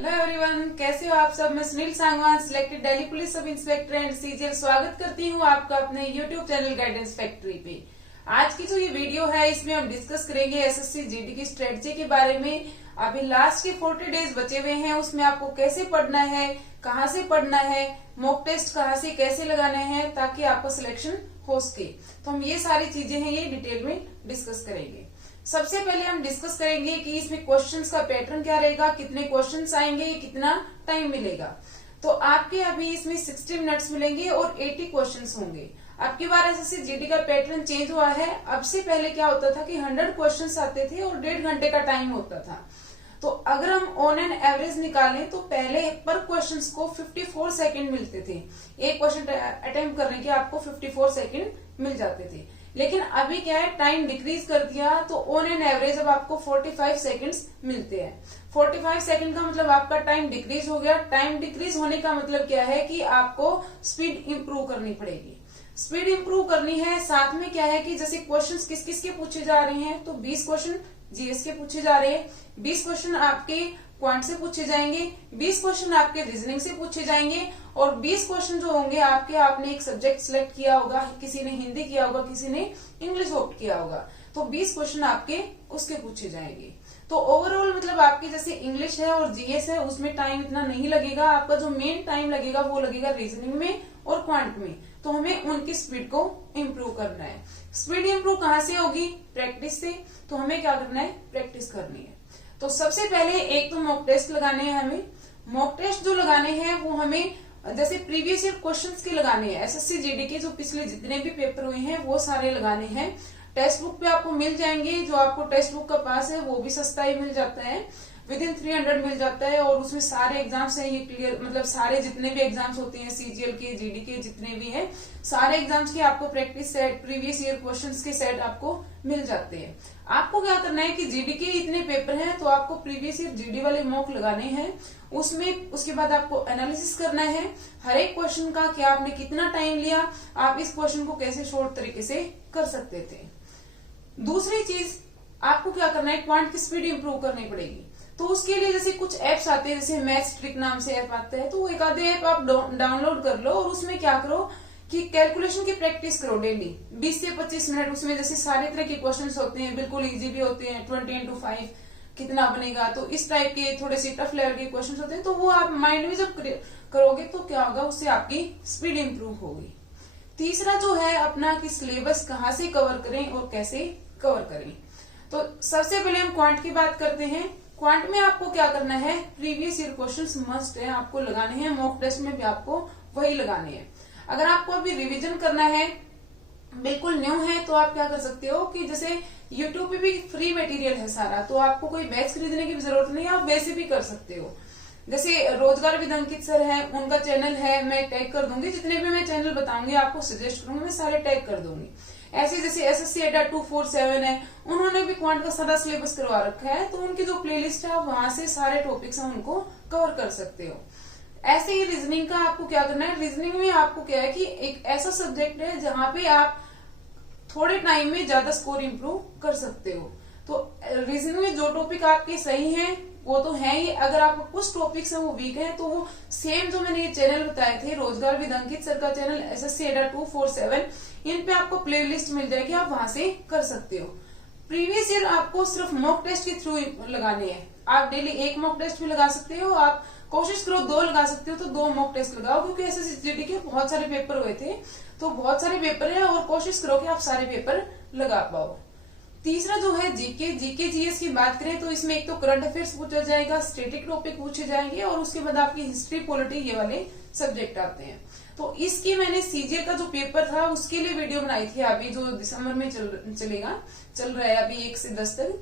Hello everyone, कैसे हो आप सब। मैं Sunil Sangwan, selected Delhi police sub inspector and CGL, स्वागत करती हूँ आपका अपने यूट्यूब चैनल गाइडेंस फैक्ट्री पे। आज की जो ये वीडियो है इसमें हम डिस्कस करेंगे एसएससी जीडी की स्ट्रेटजी के बारे में। अभी लास्ट के 40 डेज बचे हुए हैं, उसमें आपको कैसे पढ़ना है, कहाँ से पढ़ना है, मॉक टेस्ट कहाँ से कैसे लगाने हैं ताकि आपका सिलेक्शन हो सके। तो हम ये सारी चीजें हैं ये डिटेल में डिस्कस करेंगे। सबसे पहले हम डिस्कस करेंगे कि इसमें क्वेश्चंस का पैटर्न क्या रहेगा, कितने क्वेश्चंस आएंगे, कितना टाइम मिलेगा। तो आपके अभी इसमें 60 मिनट्स मिलेंगे और 80 क्वेश्चंस होंगे। अब की बार एसएससी जीडी का पैटर्न चेंज हुआ है। अब से पहले क्या होता था कि 100 क्वेश्चंस आते थे और 1.5 घंटे का टाइम होता था। तो अगर हम ऑन एन एवरेज निकालें तो पहले पर क्वेश्चन को 54 सेकंड मिलते थे। एक क्वेश्चन अटेम्प्ट करने के आपको 54 सेकंड मिल जाते थे। लेकिन अभी क्या है, टाइम डिक्रीज कर दिया, तो ऑन एन एवरेज अब आपको 45 सेकंड्स मिलते हैं। 45 सेकंड का मतलब आपका टाइम डिक्रीज हो गया। टाइम डिक्रीज होने का मतलब क्या है कि आपको स्पीड इंप्रूव करनी पड़ेगी। स्पीड इंप्रूव करनी है, साथ में क्या है कि जैसे क्वेश्चंस किस किस के पूछे जा रहे हैं, तो 20 क्वेश्चन जीएस के पूछे जा रहे हैं, 20 क्वेश्चन आपके क्वांट से पूछे जाएंगे, 20 क्वेश्चन आपके रीजनिंग से पूछे जाएंगे और 20 क्वेश्चन जो होंगे आपके, आपने एक सब्जेक्ट सिलेक्ट किया होगा, किसी ने हिंदी किया होगा, किसी ने इंग्लिश ऑप्ट किया होगा, तो 20 क्वेश्चन आपके उसके पूछे जाएंगे। तो ओवरऑल मतलब आपकी जैसे इंग्लिश है और जीएस है उसमें टाइम इतना नहीं लगेगा। आपका जो मेन टाइम लगेगा वो लगेगा रीजनिंग में और क्वांट में। तो हमें उनकी स्पीड को इम्प्रूव करना है। स्पीड इम्प्रूव कहाँ से होगी? प्रैक्टिस से। तो हमें क्या करना है? प्रैक्टिस करनी है। तो सबसे पहले एक तो मॉक टेस्ट लगाने हैं हमें। मॉक टेस्ट जो लगाने हैं वो हमें जैसे प्रीवियस ईयर क्वेश्चंस के लगाने हैं। एसएससी जीडी के जो पिछले जितने भी पेपर हुए हैं वो सारे लगाने हैं। टेक्स्ट बुक पे आपको मिल जाएंगे। जो आपको टेक्स्ट बुक का पास है वो भी सस्ता ही मिल जाता है, विदिन 300 मिल जाता है। और उसमें सारे एग्जाम्स हैं ये क्लियर, मतलब सारे जितने भी एग्जाम्स होते हैं सीजीएल के, जीडी के जितने भी हैं, सारे एग्जाम्स के आपको practice set, previous year questions के सेट आपको मिल जाते हैं। आपको क्या करना है कि जीडी के इतने पेपर हैं तो आपको प्रीवियस ईयर जीडी वाले मॉक लगाने हैं। उसमें उसके बाद आपको एनालिसिस करना है हर एक क्वेश्चन का, कि आपने कितना टाइम लिया, आप इस क्वेश्चन को कैसे शॉर्ट तरीके से कर सकते थे। दूसरी चीज आपको क्या करना है, क्वांट की स्पीड इंप्रूव करनी पड़ेगी। तो उसके लिए जैसे कुछ एप्स आते हैं, जैसे मैथ्स ट्रिक नाम से ऐप आता है, तो एक आधे ऐप आप डाउनलोड कर लो और उसमें क्या करो कि कैलकुलेशन की प्रैक्टिस करो डेली 20 से 25 मिनट। उसमें जैसे सारे तरह के क्वेश्चंस होते हैं, बिल्कुल इजी भी होते हैं, 20 into 5 कितना बनेगा, तो इस टाइप के थोड़े से टफ लेवल के क्वेश्चंस होते हैं। तो वो आप माइंड में जब करोगे तो क्या होगा, उससे आपकी स्पीड इंप्रूव होगी। तीसरा जो है अपना कि सिलेबस कहाँ से कवर करें और कैसे कवर करें। तो सबसे पहले हम क्वांट की बात करते हैं। क्वांट में आपको क्या करना है, प्रीवियस ईयर क्वेश्चंस मस्ट है, आपको लगाने हैं। मॉक टेस्ट में भी आपको वही लगाने हैं। अगर आपको अभी रिवीजन करना है, बिल्कुल न्यू है, तो आप क्या कर सकते हो कि जैसे यूट्यूब पे भी फ्री मटेरियल है सारा, तो आपको कोई बैच खरीदने की भी जरूरत नहीं है, आप वैसे भी कर सकते हो। जैसे रोजगार विद अंकित सर है, उनका चैनल है, मैं टैग कर दूंगी। जितने भी मैं चैनल बताऊंगी आपको सजेस्ट करूंगी, मैं सारे टैग कर दूंगी। ऐसे जैसे एसएससी अड्डा 247 है, उन्होंने भी क्वांट का सारा सिलेबस करवा रखा है, तो उनकी जो प्लेलिस्ट है आप वहां से सारे टॉपिक्स हैं उनको कवर कर सकते हो। ऐसे ही रीजनिंग का आपको क्या करना है, रीजनिंग में आपको क्या है कि एक ऐसा सब्जेक्ट है जहां पे आप थोड़े टाइम में ज्यादा स्कोर इंप्रूव कर सकते हो। तो रीजनिंग में जो टॉपिक आपके सही हैं वो तो है ही, अगर आपको कुछ टॉपिक्स हैं वो वीक हैं तो वो सेम जो मैंने ये चैनल बताए थे, रोजगार विद अंकित सर का चैनल, एसएससी अड्डा 247, इन पे आपको प्लेलिस्ट मिल जाएगी, आप वहां से कर सकते हो। प्रीवियस ईयर आपको सिर्फ मॉक टेस्ट के थ्रू लगाने हैं। आप डेली एक मॉक टेस्ट भी लगा सकते हो, आप कोशिश करो 2 लगा सकते हो तो 2 मॉक टेस्ट लगाओ, क्योंकि एसएससी जीडी के बहुत सारे पेपर हुए थे, तो बहुत सारे पेपर है और कोशिश करो कि आप सारे पेपर लगा पाओ। तीसरा जो है जीके जीएस की बात करें तो इसमें एक तो करंट अफेयर्स पूछा जाएगा, स्टैटिक टॉपिक पूछे जाएंगे और उसके बाद आपकी हिस्ट्री, पॉलिटी, ये वाले सब्जेक्ट आते हैं। तो इसकी मैंने सीजीएल का जो पेपर था उसके लिए वीडियो बनाई थी, अभी जो दिसंबर में चल रहा है अभी 1 से 10 तक,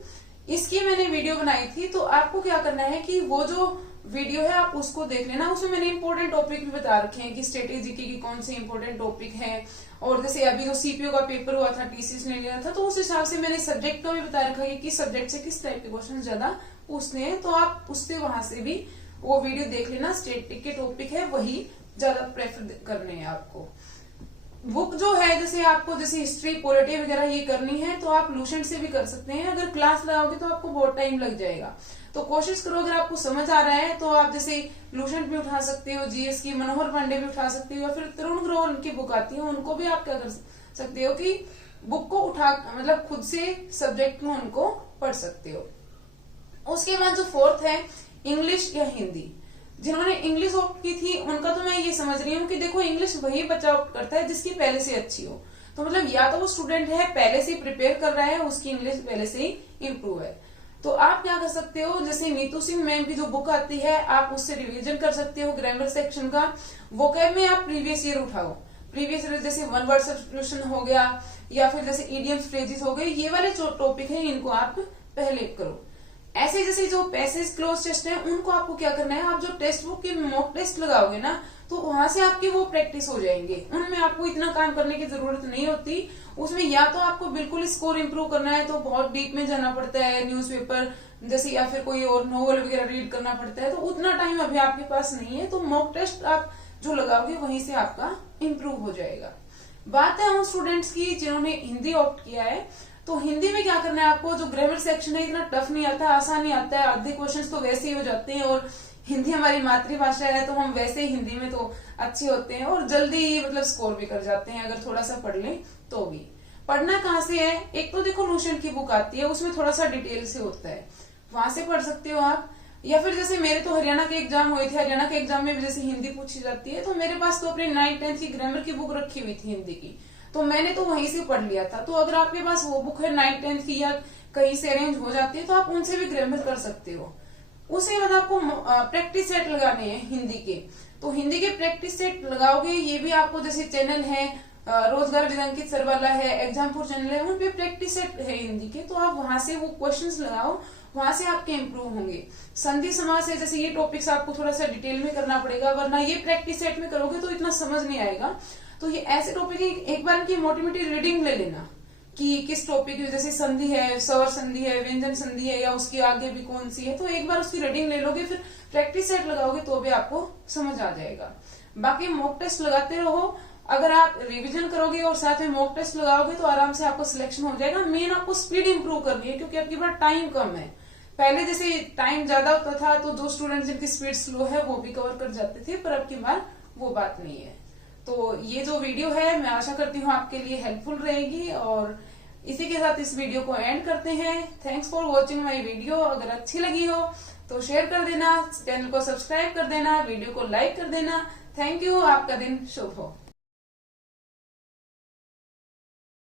इसकी मैंने वीडियो बनाई थी। तो आपको क्या करना है कि वो जो वीडियो है आप उसको देख लेना। उसमें मैंने इंपॉर्टेंट टॉपिक भी बता रखे हैं कि स्ट्रेटेजी की कौन से इंपॉर्टेंट टॉपिक है, और जैसे अभी जो सीपीओ का पेपर हुआ था, टीसीएस ने लिया था, तो उस हिसाब से मैंने सब्जेक्ट का भी बता रखा है कि किस सब्जेक्ट से किस टाइप के क्वेश्चन ज्यादा पूछते हैं। तो आप उससे वहां से भी वो वीडियो देख लेना। स्टैटिक के टॉपिक है वही ज्यादा प्रेफर करने हैं आपको। बुक जो है, जैसे आपको जैसे हिस्ट्री पॉलिटी वगैरह ये करनी है तो आप लूसेंट से भी कर सकते हैं। अगर क्लास लगाओगे तो आपको बहुत टाइम लग जाएगा, तो कोशिश करो अगर आपको समझ आ रहा है तो आप जैसे लूसेंट भी उठा सकते हो, जीएस की मनोहर पांडे भी उठा सकते हो, या फिर तरुण ग्रोवर की बुक आती है उनको भी आप क्या कर सकते हो कि बुक को उठा मतलब खुद से सब्जेक्ट में उनको पढ़ सकते हो। उसके बाद जो फोर्थ है इंग्लिश या हिंदी। जिन्होंने इंग्लिश ऑप्ट की थी उनका तो मैं ये समझ रही हूँ कि देखो इंग्लिश वही बच्चा ऑप्ट करता है जिसकी पहले से अच्छी हो। तो मतलब या तो वो स्टूडेंट है पहले से प्रिपेयर कर रहा है, उसकी इंग्लिश पहले से ही इम्प्रूव है, तो आप क्या कर सकते हो, जैसे नीतू सिंह मैम की जो बुक आती है आप उससे रिवीजन कर सकते हो ग्रामर सेक्शन का। वोकैब में आप प्रीवियस ईयर उठाओ, प्रीवियस ईयर जैसे वन वर्ड सब्स्टिट्यूशन हो गया या फिर जैसे इडियम्स फ्रेजेस हो गए, ये वाले जो टॉपिक है इनको आप पहले करो। ऐसे जैसे जो पैसेज क्लोज टेस्ट है उनको आपको क्या करना है, आप जो टेक्स्ट बुक के मॉक टेस्ट लगाओगे ना तो वहां से आपकी वो प्रैक्टिस हो जाएंगे, उनमें आपको इतना काम करने की जरूरत नहीं होती। उसमें या तो आपको बिल्कुल स्कोर इंप्रूव करना है तो बहुत डीप में जाना पड़ता है, न्यूज़पेपर जैसे या फिर कोई और नॉवल वगैरह रीड करना पड़ता है, तो उतना टाइम अभी आपके पास नहीं है, तो मॉक टेस्ट आप जो लगाओगे वहीं से आपका इम्प्रूव हो जाएगा। बात है उन स्टूडेंट्स की जिन्होंने हिंदी ऑप्ट किया है, तो हिंदी में क्या करना है आपको, जो ग्रामर सेक्शन है इतना टफ नहीं आता, आसान ही आता है, आधे क्वेश्चंस तो वैसे ही हो जाते हैं, और हिंदी हमारी मातृभाषा है तो हम वैसे ही हिंदी में तो अच्छे होते हैं और जल्दी मतलब स्कोर भी कर जाते हैं अगर थोड़ा सा पढ़ लें तो भी। पढ़ना कहाँ से है, एक तो देखो लूसेंट की बुक आती है उसमें थोड़ा सा डिटेल से होता है, वहां से पढ़ सकते हो आप, या फिर जैसे मेरे तो हरियाणा के एग्जाम हुए थे, हरियाणा के एग्जाम में भी जैसे हिंदी पूछी जाती है, तो मेरे पास तो अपनी 9th 10th की ग्रामर की बुक रखी हुई थी हिंदी की, तो मैंने तो वहीं से पढ़ लिया था। तो अगर आपके पास वो बुक है 9th 10th की या कहीं से अरेंज हो जाती है तो आप उनसे भी ग्रामर कर सकते हो। उसके बाद आपको प्रैक्टिस सेट लगाने हैं हिंदी के, तो हिंदी के प्रैक्टिस सेट लगाओगे, ये भी आपको जैसे चैनल है रोजगार विद अंकित सर वाला है, एग्जामपुर चैनल है, उन पे प्रैक्टिस सेट है हिंदी के, तो आप वहां से वो क्वेश्चंस लगाओ, वहां से आपके इम्प्रूव होंगे। संधि समास है जैसे ये टॉपिक्स आपको थोड़ा सा डिटेल में करना पड़ेगा, वरना ये प्रैक्टिस सेट में करोगे तो इतना समझ नहीं आएगा। तो ये ऐसे टॉपिक एक बार की मोटी मोटी रीडिंग ले लेना कि किस टॉपिक में, जैसे संधि है, स्वर संधि है, व्यंजन संधि है, या उसके आगे भी कौन सी है, तो एक बार उसकी रीडिंग ले लोगे, फिर प्रैक्टिस सेट लगाओगे तो भी आपको समझ आ जाएगा। बाकी मॉक टेस्ट लगाते रहो, अगर आप रिवीजन करोगे और साथ में मॉक टेस्ट लगाओगे तो आराम से आपको सिलेक्शन हो जाएगा। मेन आपको स्पीड इंप्रूव करनी है क्योंकि आपके पास टाइम कम है। पहले जैसे टाइम ज्यादा होता था तो जो स्टूडेंट जिनकी स्पीड स्लो है वो भी कवर कर जाते थे, पर अब की बार वो बात नहीं है। तो ये जो वीडियो है मैं आशा करती हूँ आपके लिए हेल्पफुल रहेगी, और इसी के साथ इस वीडियो को एंड करते हैं। Thanks for watching my video. अगर अच्छी लगी हो तो शेयर कर देना, चैनल को सब्सक्राइब कर देना, वीडियो को लाइक कर देना। थैंक यू, आपका दिन शुभ हो।